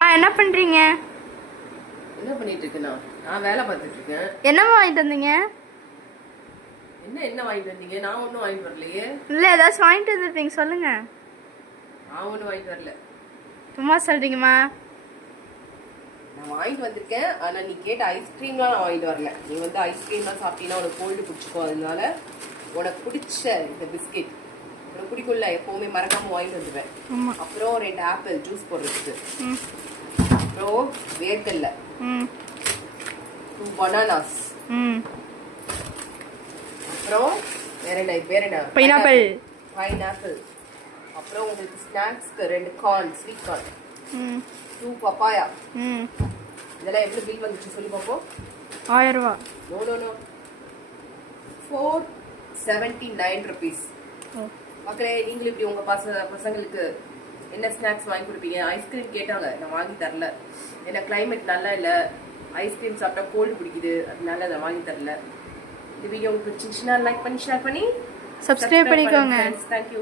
என்ன பண்றீங்க? என்ன பண்ணிட்டு இருக்கேன்னா நான் வேலை பார்த்துட்டு இருக்கேன். என்னமா வாங்கிட்டு வந்தீங்க? என்ன வாங்கிட்டு வந்தீங்க? நான் ஒன்றும் வாங்கிட்டு வரலையே. இல்ல ஏதாச்சும் வாங்கிட்டு வந்திருப்பீங்க, சொல்லுங்க. நான் ஒன்றும் வாங்கிட்டு வரல. சும்மா சொல்றீங்கம்மா. நான் வாங்கிட்டு வந்திருக்கேன். ஆனால் நீ கேட்ட ஐஸ்கிரீம்லாம் நான் வாங்கிட்டு வரல. நீ வந்து ஐஸ்கிரீம்லாம் சாப்பிட்டீங்கன்னா உனக்கு கோல்டு பிடிச்சிக்கும். அதனால உனக்கு பிடிச்ச இந்த பிஸ்கெட் உனக்கு பிடிக்கும்ல, எப்பவுமே மறக்காம வாங்கிட்டு வந்துடுவேன். அப்புறம் 2 ஆப்பிள் ஜூஸ் போடுறதுக்கு, அப்புறம் வேர்க்கல்ல, 2 பனானாஸ், அப்புறம் வேற என்ன பைனாப்பிள், அப்புறம் உங்களுக்கு ஸ்நாக்ஸ்க்கு 2 கார்ன், ஸ்வீட் கார்ன், 2 பப்பாயா. இதெல்லாம் எப்படி பில் வந்துச்சு சொல்லி பார்ப்போம். 1000 ரூபாய். No 479 rupees. மக்களே, நீங்களும் இப்படி உங்க பசங்களுக்கு என்ன ஸ்நாக்ஸ் வாங்கி கொடுப்பீங்க? ஐஸ்கிரீம் கேட்டாங்க, நான் வாங்கி தரல. ஏன்னா கிளைமேட் நல்லா இல்லை, ஐஸ்கிரீம் சாப்பிட்டா கோல்டு பிடிக்குது, அதனால நான் வாங்கி தரல. இந்த வீடியோ உங்களுக்கு பிடிச்சிருந்துச்சுன்னா லைக் பண்ணி ஷேர் பண்ணி சப்ஸ்கிரைப் பண்ணிக்கோங்க. தேங்க்யூ.